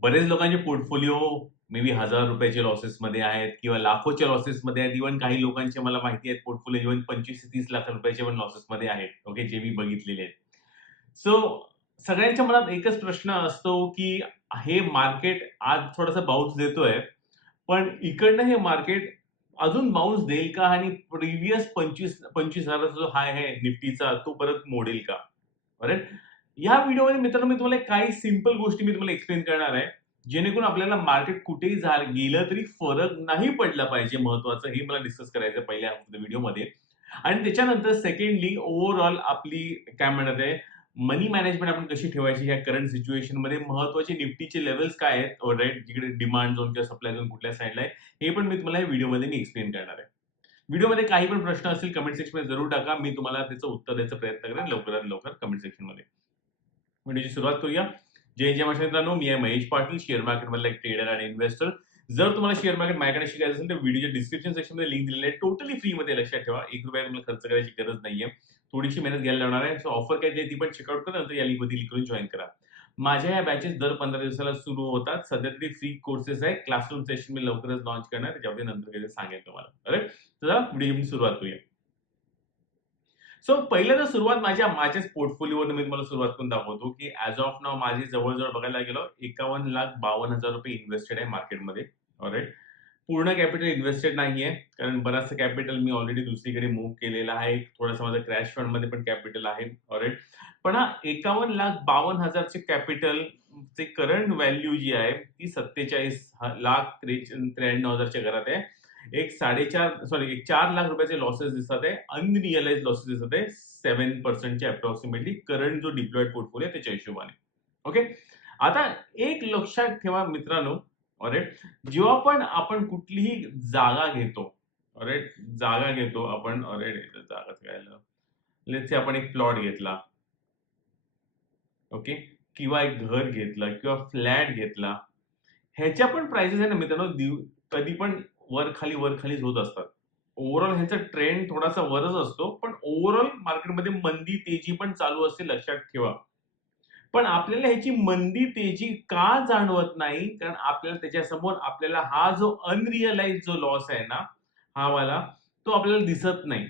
बरेच लोकांचे portfolio may be हजार रुपयाचे लॉसेसमध्ये आहेत किंवा लाखोच्या लॉसेसमध्ये आहेत. इव्हन काही लोकांचे मला माहिती आहेत पोर्टफोलिओ इव्हन 25 ते तीस लाख रुपयाचे पण लॉसेसमध्ये आहेत. ओके. जे मी बघितलेले आहेत. सो सगळ्यांच्या मनात एकच प्रश्न असतो, की हे मार्केट आज थोडासा बाउन्स देतोय. पण इकडनं हे मार्केट अजून बाउन्स देईल का? आणि प्रिव्हियस पंचवीस पंचवीस हजाराचा जो हाय आहे निफ्टीचा तो परत मोडेल का? ऑलराइट. या व्हिडिओमध्ये मित्रांनो मी तुम्हाला काही सिंपल गोष्टी मी तुम्हाला एक्सप्लेन करणार आहे. जेणेकरून आपल्याला मार्केट कुठेही झालं गेलं तरी फरक नाही पडला पाहिजे महत्वाचं हे मला डिस्कस करायचं पहिल्या व्हिडिओमध्ये. आणि त्याच्यानंतर सेकंडली ओव्हरऑल आपली काय म्हणत आहे मनी मॅनेजमेंट आपण कशी ठेवायची ह्या करंट सिच्युएशनमध्ये महत्त्वाचे निफ्टीचे लेव्हल्स काय आहेत? राईट जिकडे डिमांड झोन किंवा सप्लाय झोन कुठल्या साईडला आहे. हे पण मी तुम्हाला या व्हिडिओमध्ये मी एक्सप्लेन करणार आहे. व्हिडिओमध्ये काही पण प्रश्न असतील कमेंट सेक्शनमध्ये जरूर टाका. मी तुम्हाला त्याचं उत्तर द्यायचा प्रयत्न करेन लवकरात लवकर कमेंट सेक्शनमध्ये. व्हिडिओची सुरुवात करूया. जय जय महाराष्ट्र मित्रांनो. मी आहे महेश पाटील शेअर मार्केटमधला एक ट्रेडर आणि इन्व्हेस्टर. जर तुम्हाला शेअर मार्केट माझ्याकडे शिकायचं असेल तर व्हिडिओच्या डिस्क्रिप्शन सेक्शनमध्ये लिंक दिलेली आहे. टोटली फ्रीमध्ये लक्षात ठेवा. एक रुपया तुम्हाला खर्च करायची गरज नाहीये. थोडीशी मेहनत घ्यायला लागणार आहे. सो ऑफर काय ती पण चेकआउट करा. नंतर या लिंकवरती क्लिक करून जॉईन करा. माझ्या या बॅचेस दर 15 दिवसाला सुरू होतात. सध्या तरी फ्री कोर्सेस आहे क्लासरूम सेशन मी लवकरच लॉन्च करणार आहे. त्याच्यावरती नंतर सांगेल तुम्हाला. अरे तर व्हिडिओची सुरुवात करूया. सो पहिल्यांदा सुरुवात माझ्या माझ्याच पोर्टफोलिओवर मी तुम्हाला सुरुवात करून दाखवतो, की ॲज ऑफ नाव माझी जवळजवळ बघायला गेलो ₹51,52,000 इन्व्हेस्टेड आहे मार्केटमध्ये. ऑलराइट. पूर्ण कॅपिटल इन्व्हेस्टेड नाहीये. कारण बराचसं कॅपिटल मी ऑलरेडी दुसरीकडे मूव्ह केलेला आहे. थोडासा माझा क्रॅश फंडमध्ये पण कॅपिटल आहे. ऑलराइट. पण हा 51,52,000 चे करंट व्हॅल्यू जी आहे ती सत्तेचाळीस लाख त्र्याण्णव हजारच्या घरात आहे. एक 4.5 सॉरी एक चार लाख रुपयाचे लॉसेस दिसत आहे. अनरिअलाइज लॉसेस दिसत आहे. सेव्हन पर्सेंटचे अप्रॉक्सिमेटली करंट जो डिप्लॉयड पोर्टफोलिओ आहे त्याच्या हिशोबाने. ओके. आता एक लक्षात ठेवा मित्रांनो, ऑलराइट. जेव्हा पण आपण कुठलीही जागा घेतो, ऑलराइट. जागा घेतो आपण ऑरेट जागाच घ्यायला. लेट्स आपण एक प्लॉट घेतला. ओके. किंवा एक घर घेतलं किंवा फ्लॅट घेतला. ह्याच्या पण प्राइसेस आहे ना मित्रांनो दिव कधी पण वर-खाली, वर-खालीच होत असतात. ओव्हरऑल ह्याचा ट्रेंड थोडासा वरच असतो. पण ओव्हरऑल मार्केटमध्ये मंदी, तेजी पण चालू असते लक्षात ठेवा. पण आपल्याला ह्याची मंदी, तेजी का जाणवत नाही? कारण आपल्याला त्याच्यासमोर आपल्याला हा जो अनरिअलाइज जो लॉस आहे ना, हा वाला तो आपल्याला दिसत नाही.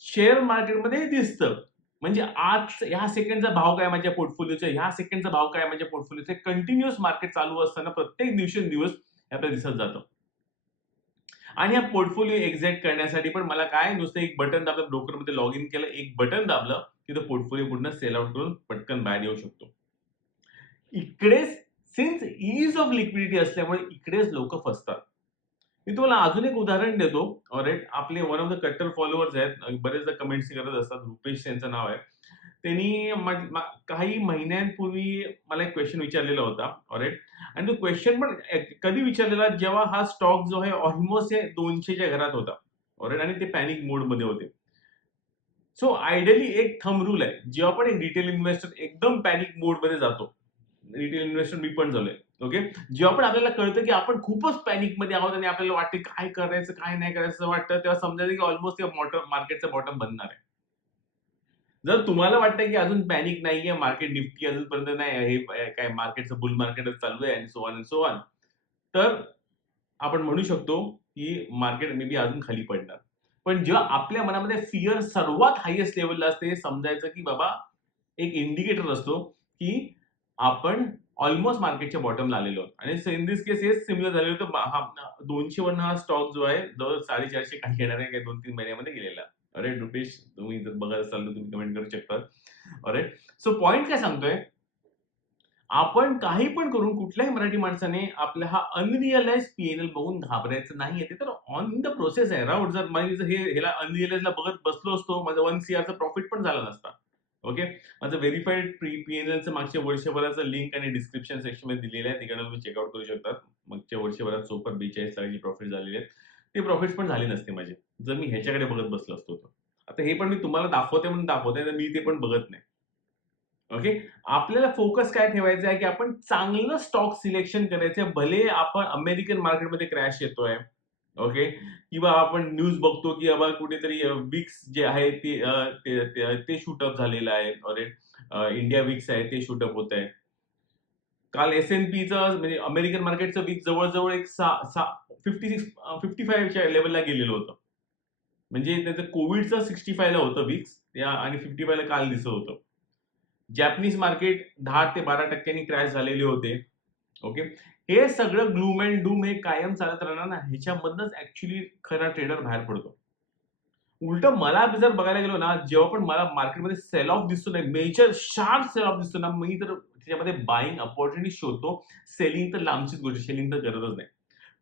शेअर मार्केटमध्ये दिसतं. म्हणजे आज ह्या सेकंडचा भाव काय माझ्या पोर्टफोलिओचा, ह्या सेकंडचा भाव काय माझ्या पोर्टफोलिओचा. कंटिन्युअस मार्केट चालू असताना प्रत्येक दिवसेंदिवस दिवस आपल्याला दिसत जातं. आणि हा पोर्टफोलिओ एक्झॅक्ट करण्यासाठी पण मला काय नुसतं एक बटन दाबलं ब्रोकरमध्ये लॉग इन केलं, एक बटन दाबलं, की तो पोर्टफोलिओ पूर्ण सेल आउट करून पटकन बाहेर येऊ शकतो. इकडेच सिन्स इज ऑफ लिक्विडिटी असल्यामुळे इकडेच लोक फसतात. मी तुम्हाला अजून एक उदाहरण देतो. ऑलराइट. आपले वन ऑफ द कट्टर फॉलोअर्स आहेत. बरेचदा कमेंट्स करत असतात. रुपेश त्यांचं नाव आहे. त्यांनी काही महिन्यांपूर्वी मला एक क्वेश्चन विचारलेला होता. ऑरेट आणि तो क्वेश्चन पण कधी विचारलेला जेव्हा हा स्टॉक जो आहे ऑलमोस्ट हे दोनशेच्या घरात होता. ऑरेट आणि ते पॅनिक मोडमध्ये होते. सो आयडियली एक थंब रूल आहे. जेव्हा पण एक रिटेल इन्व्हेस्टर एकदम पॅनिक मोडमध्ये जातो. रिटेल इन्व्हेस्टर मी पण झालोय. ओके. जेव्हा पण आपल्याला कळतं, की आपण खूपच पॅनिकमध्ये आहोत आणि आपल्याला वाटते काय करायचं, काय नाही करायचं वाटतं, तेव्हा समजायचं की ऑलमोस्ट मार्केटचं बॉटम बनणार आहे. जर तुम्हाला वाटतंय की अजून पॅनिक नाहीये, मार्केट निफ्टी अजूनपर्यंत नाही हे काय मार्केटचं बुल मार्केटच चालू आहे आणि सो ऑन सो ऑन. तर आपण म्हणू शकतो, की मार्केट मे बी अजून खाली पडणार. पण जेव्हा आपल्या मनामध्ये फिअर सर्वात हायेस्ट लेवलला असते, हे समजायचं की बाबा एक इंडिकेटर असतो, की आपण ऑलमोस्ट मार्केटच्या बॉटमला आलेलो आहोत. आणि इन दिस केस हे सिमिलर झालेलं होतं. हा दोनशे वन हा स्टॉक जो आहे जवळ 450 काही येणाऱ्या काही 2-3 महिन्यामध्ये गेलेला. अरे रुपेश तुम्ही जर बघत चाललो तुम्ही कमेंट करू शकता. अरे सो पॉइंट काय सांगतोय? आपण काही पण करून कुठल्याही मराठी माणसाने आपला हा अनरिअलाइज पीएनएल बघून घाबरायचं नाही ते तर ऑन द प्रोसेस आहे राऊट जर माझी जर हे ह्याला अनरिअलाइजला बघत बसलो असतो, माझा वन सी आरचा प्रॉफिट पण झाला नसता. ओके. माझं व्हेरिफाईड प्री पी-एन-एलचं मागच्या वर्षभराचं लिंक आणि डिस्क्रिप्शन सेक्शनमध्ये दिलेलं आहे. तिकडे तुम्ही चेकआउट करू शकता. मागच्या वर्षभरात सोपर बेचाळीस 42,000 प्रॉफिट झालेले आहेत. ते प्रॉफिट्स पण झाले नसते माझे. जर मी ह्याच्याकडे बघत बसलो असतो तर. आता हे पण मी तुम्हाला दाखवते म्हणून दाखवते तर मी ते पण बघत नाही. ओके. आपल्याला फोकस काय ठेवायचा आहे, की आपण चांगलं स्टॉक सिलेक्शन करायचं भले आपण अमेरिकन मार्केटमध्ये क्रॅश येतोय. ओके. किंवा आपण न्यूज बघतो, की बाबा कुठेतरी विक्स जे आहे ते ते शूटअप झालेलं आहे. ऑलराइट. इंडिया विक्स आहे ते शूटअप होत आहे काल एस एन पीचं म्हणजे अमेरिकन मार्केटचं वीक जवळजवळ एक फिफ्टी सिक्स फिफ्टी फाईव्हच्या लेवलला गेलेलं होतं. म्हणजे त्याचं कोविडचं सिक्स्टी फायला होतं विक्स त्या आणि फिफ्टी फायला काल दिसत होतं. जॅपनीज मार्केट दहा ते बारा टक्क्यांनी क्रॅश झालेले होते. ओके हे सगळं ग्लूम अँड डूम हे कायम चालत राहणार ना ह्याच्यामधनच ऍक्च्युली खरा ट्रेडर बाहेर पडतो. उलट मला जर बघायला गेलो ना जेव्हा पण मला मार्केटमध्ये सेल ऑफ दिसतो नाही मेजर शार्प सेल ऑफ दिसतो ना मी तर त्याच्यामध्ये बाईंग अपॉर्च्युनिटी शोधतो. सेलिंग तर लांबचीच गोष्ट सेलिंग तर गरजच नाही.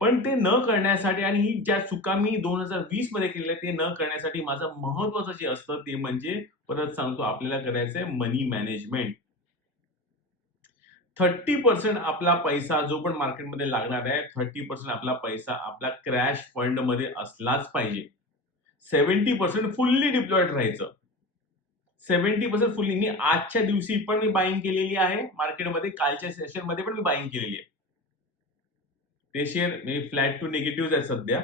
पण ते न करण्यासाठी आणि ही ज्या चुका मी दोन हजार वीसमध्ये केलेल्या ते न करण्यासाठी माझं महत्वाचं जे असतं ते म्हणजे परत सांगतो आपल्याला करायचंय मनी मॅनेजमेंट थर्टी पर्सेंट आपला पैसा जो पण मार्केटमध्ये लागणार आहे थर्टी पर्सेंट आपला पैसा आपला क्रॅश फंडमध्ये असलाच पाहिजे. सेव्हन्टी पर्सेंट फुल्ली डिप्लॉइड राहायचं. सेव्हन्टी पर्सेंट फुल्ली मी आजच्या दिवशी पण मी बाईंग केलेली आहे मार्केटमध्ये कालच्या सेशनमध्ये पण मी बाईंग केलेली आहे. ते शेअर मी फ्लॅट टू निगेटिव्ह आहेत सध्या.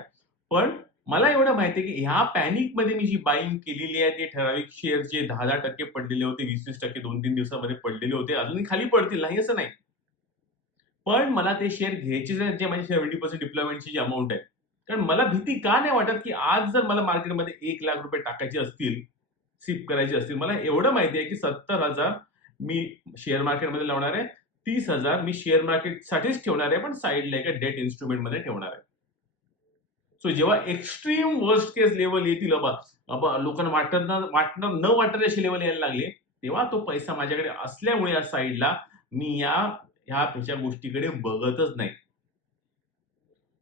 पण मला एवढं माहिती आहे की ह्या पॅनिकमध्ये मी जी बाईंग केलेली आहे ते ठराविक शेअर जे दहा दहा टक्के पडलेले होते वीस वीस टक्के दोन तीन दिवसामध्ये पडलेले होते अजूनही खाली पडतील नाही असं नाही. पण मला ते शेअर घ्यायचे आहेत जे माझी सेव्हन्टी पर्सेंट डिप्लॉयमेंटची जी अमाऊंट आहे. कारण मला भीती का नाही वाटत की आज जर मला मार्केटमध्ये एक लाख रुपये टाकायचे असतील सिप करायचे असतील मला एवढं माहिती आहे की सत्तर हजार मी शेअर मार्केटमध्ये लावणार आहे. तीस हजार मी शेअर मार्केटसाठीच ठेवणार आहे पण साईडला एका डेट इन्स्ट्रुमेंटमध्ये ठेवणार आहे. सो जेव्हा एक्स्ट्रीम वर्स्ट केस लेवल येतील लोकांना वाटणार वाटणार न वाटत असे लेवल यायला लागले तेव्हा तो पैसा माझ्याकडे असल्यामुळे या साईडला मी या ह्या ह्याच्या गोष्टीकडे बघतच नाही.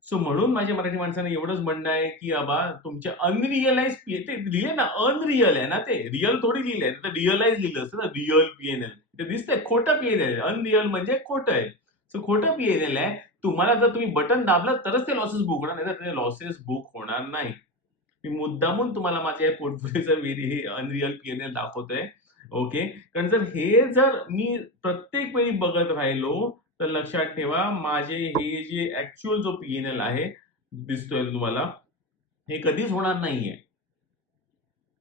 सो म्हणून माझ्या मराठी माणसांना एवढंच म्हणणं आहे की बाबा तुमचे अनरिअलाइज पी ते लिहिले ना अनरिअल आहे ना ते. रिअल थोडी लिहिले तर रिअलाइज लिहिलं असतं ना रिअल पीएनएल ते दिसतंय खोटं पीएनएल अनरिअल म्हणजे खोटं आहे. सो खोटं पीएनएल आहे. तुम्हाला जर तुम्ही बटन दाबलं तरच ते लॉसेस बुक होणार नाही तर ते लॉसेस बुक होणार नाही. मी मुद्दामून तुम्हाला माझ्या पोर्टफोलिओचं वेरी हे अनरिअल पीएनएल दाखवतोय. ओके कारण जर हे जर मी प्रत्येक वेळी बघत राहिलो तर लक्षात ठेवा माझे हे जे ऍक्च्युअल जो पीएनएल आहे दिसतोय तुम्हाला हे कधीच होणार नाहीये.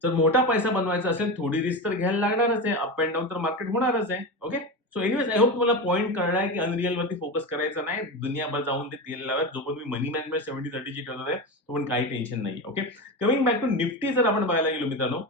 जर मोठा पैसा बनवायचा असेल थोडी रिस्क तर घ्यायला लागणारच आहे. अप अँड डाऊन तर मार्केट होणारच आहे. Okay so anyways I hope तुम्हाला पॉईंट कळलाय की अनरिअल वरती फोकस करायचा नाही. दुनियाभर जाऊन ते तेल लावत जो पण मी मनी मॅनेजमेंट सेव्हन्टी थर्टीची ठरवत आहे तो पण काही टेन्शन नाही okay coming back to Nifty जर आपण बघायला गेलो मित्रांनो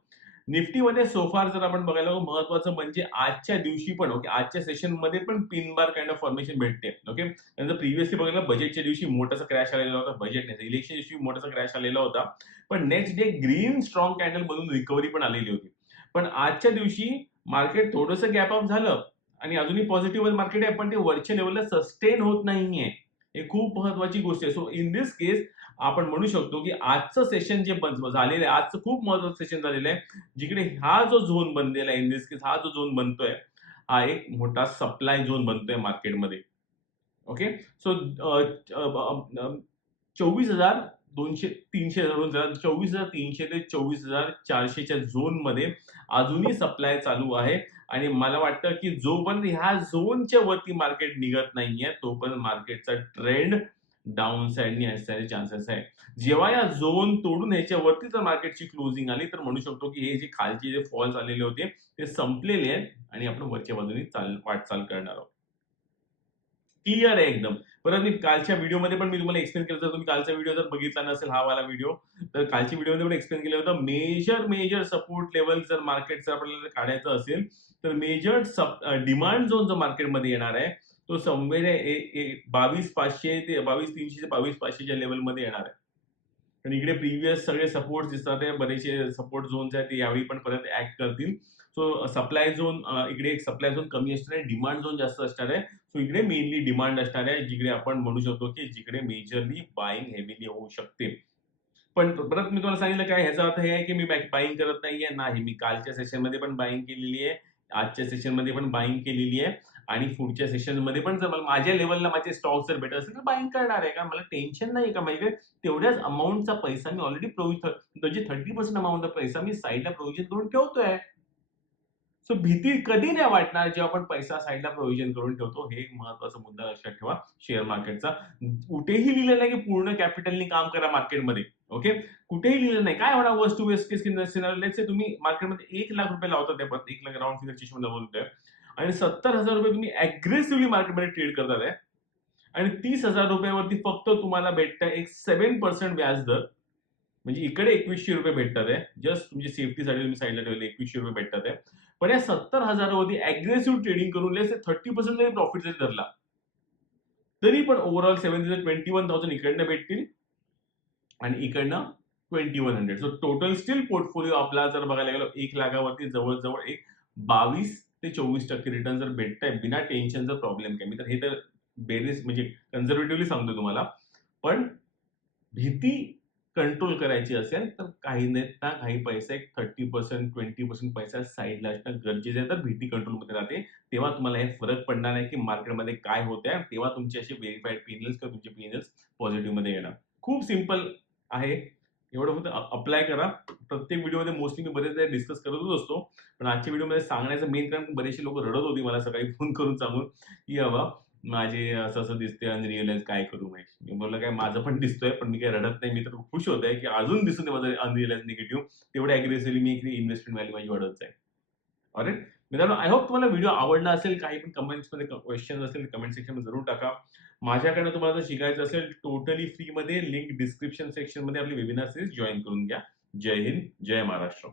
निफ्टीमध्ये सोफार जर आपण बघायला महत्वाचं म्हणजे आजच्या दिवशी पण ओके आजच्या सेशनमध्ये पण pin bar kind of formation भेटते ओके नंतर प्रिव्हियसली बघायला बजेटच्या दिवशी मोठासा क्रॅश आलेला होता बजेट नाही इलेक्शन दिवशी मोठासा क्रॅश आलेला होता पण next day green strong candle मधून रिकव्हरी पण आलेली होती. पण आजच्या दिवशी मार्केट थोडंसं गॅप अप झालं आणि अजूनही पॉझिटिव्ह मार्केट आहे पण ते वरच्या लेवलला सस्टेन होत नाहीये. हे खूप महत्वाची गोष्ट आहे. सो इन दिस केस आपण म्हणू शकतो की आजचं सेशन जे झालेलं आहे आजचं खूप महत्वाचं सेशन झालेलं आहे जिकडे हा जो झोन बनलेला आहे इन दिस केस हा जो झोन बनतोय हा एक मोठा सप्लाय झोन बनतोय मार्केटमध्ये ओके सो चोवीस हजार दोनशे तीनशे हजार चोवीस हजार तीनशे ते चोवीस हजार चारशेच्या झोनमध्ये अजूनही सप्लाय चालू आहे. आणि मला वाटतं की जोपर्यंत ह्या झोनच्या वरती मार्केट निघत नाहीये तोपर्यंत मार्केटचा ट्रेंड डाऊन साईडनी असण्याचे चान्सेस आहे जेव्हा या झोन तोडून याच्यावरती जर मार्केटची क्लोजिंग आली तर म्हणू शकतो की हे जे खालचे जे फॉल्स आलेले होते ते संपलेले आहेत आणि आपण वरच्या बाजूने चाल वाटचाल करणार आहोत. क्लिअर आहे एकदम. परत मी कालच्या व्हिडिओमध्ये पण मी तुम्हाला एक्सप्लेन केलं जर तुम्ही कालचा व्हिडिओ जर बघितला नसेल हा वाला व्हिडिओ तर कालच्या व्हिडिओमध्ये पण एक्सप्लेन केलं होतं. मेजर मेजर सपोर्ट लेवल जर मार्केट जर आपल्याला काढायचं असेल तर मेजर डिमांड झोन जो मार्केटमध्ये येणार आहे तो समवेर बावीस पाचशे ते बावीस तीनशे ते बावीस पाचशेच्या लेवलमध्ये येणार आहे. आणि इकडे प्रिव्हियस सगळे सपोर्ट दिसतात बरेचसे सपोर्ट झोन्स आहेत ते यावेळी पण परत ऍक्ट करतील. सो सप्लाय झोन इकडे एक सप्लाय झोन कमी असणार आहे डिमांड झोन जास्त असणार आहे. सो इकडे मेनली डिमांड असणार आहे जिकडे आपण म्हणू शकतो की जिकडे मेजरली बाईंग हेवीली होऊ शकते. पण परत मी तुम्हाला सांगितलं काय ह्याचा अर्थ हे आहे की मी बाईंग करत नाहीये. नाही मी कालच्या सेशनमध्ये पण बाईंग केलेली आहे आजच्या सेशनमध्ये पण बाईंग केलेली आहे. आणि पुढच्या सेशनमध्ये पण जर मला माझ्या लेवलला माझे स्टॉक जर भेटत असेल तर बाईंग करणार आहे कारण मला टेन्शन नाही का? माहिती तेवढ्याच अमाऊंटचा पैसा मी ऑलरेडी प्रोव्हिजन म्हणजे थर्टी पर्सेंट अमाऊंटचा पैसा मी साईडला प्रोव्हिजन करून ठेवतोय. सो भीती कधी नाही वाटणार जेव्हा आपण पैसा साईडला प्रोव्हिजन करून ठेवतो? हे एक महत्त्वाचा मुद्दा लक्षात ठेवा. शेअर मार्केटचा कुठेही लिहिलं नाही की पूर्ण कॅपिटलनी काम करा मार्केटमध्ये ओके कुठेही लिहिलं नाही. काय होणार? वस्तू वेस्ट केस तुम्ही मार्केटमध्ये एक लाख रुपये लावतात एक लाख राऊंड फिगर हिशोबाने बोलतोय आणि सत्तर हजार रुपये तुम्ही अग्रेसिव्हली मार्केटमध्ये ट्रेड करतात आणि तीस हजार रुपयावरती फक्त तुम्हाला भेटतं एक सेव्हन पर्सेंट व्याज दर. म्हणजे इकडे एकवीसशे रुपये भेटतात आहे जस्ट तुमची सेफ्टीसाठी तुम्ही साईडला ठेवले एकवीसशे रुपये भेटतात आहे पण या सत्तर हजारावरती अग्रेसिव्ह ट्रेडिंग करून लेस थर्टी पर्सेंट जरी प्रॉफिट जरी धरला तरी पण overall seven twenty one thousand इकडनं भेटतील आणि इकडनं twenty one hundred so total still portfolio आपला जर बघायला गेलो एक लाखावरती जवळजवळ एक बावीस ते चोवीस टक्के रिटर्न जर भेटत आहे बिना टेन्शनचा प्रॉब्लेम काय मी तर हे तर बेरीज म्हणजे कन्झर्वेटिव्हली सांगतो तुम्हाला. पण भीती कंट्रोल करायची असेल तर काही नाही ना काही पैसे एक थर्टी पर्सेंट ट्वेंटी पर्सेंट पैसा साईडला असणं गरजेचं आहे. तर भीती कंट्रोलमध्ये राहते. तेव्हा तुम्हाला हे फरक पडणार नाही की मार्केटमध्ये काय होत आहे तेव्हा तुमचे असे व्हेरीफाईड पिनल्स किंवा तुमचे पिनल्स पॉझिटिव्हमध्ये येणार. खूप सिंपल आहे. एवढं फक्त अप्लाय करा. प्रत्येक व्हिडिओमध्ये मोस्टली मी बरेच डिस्कस करतच असतो. पण आजच्या व्हिडिओमध्ये सांगण्याचं मेन कारण बरेचसे लोक रडत होती मला सकाळी फोन करून सांगून. की बाबा माझे असं असं दिसते अनरिअलाइज काय करू महेश मी बोललं काय माझं पण दिसतोय पण मी काही रडत नाही. मी तर खुश होत आहे की अजून दिसून माझं अनरिअलाइज निगेटिव्ह तेवढे अग्रेसिव्हली मी इन्व्हेस्टमेंट व्हॅल्यू माझी वाढत जाईल. अरे मित्रांनो आय होप तुम्हाला व्हिडिओ आवडला असेल. काही पण कमेंट्समध्ये क्वेश्चन असेल कमेंट सेक्शनमध्ये जरूर टाका. माझ्याकडनं तुम्हाला जर शिकायचं असेल टोटली फ्रीमध्ये लिंक डिस्क्रिप्शन सेक्शनमध्ये आपली वेबिनार सिरीज जॉईन करून घ्या. जय हिंद जय महाराष्ट्र.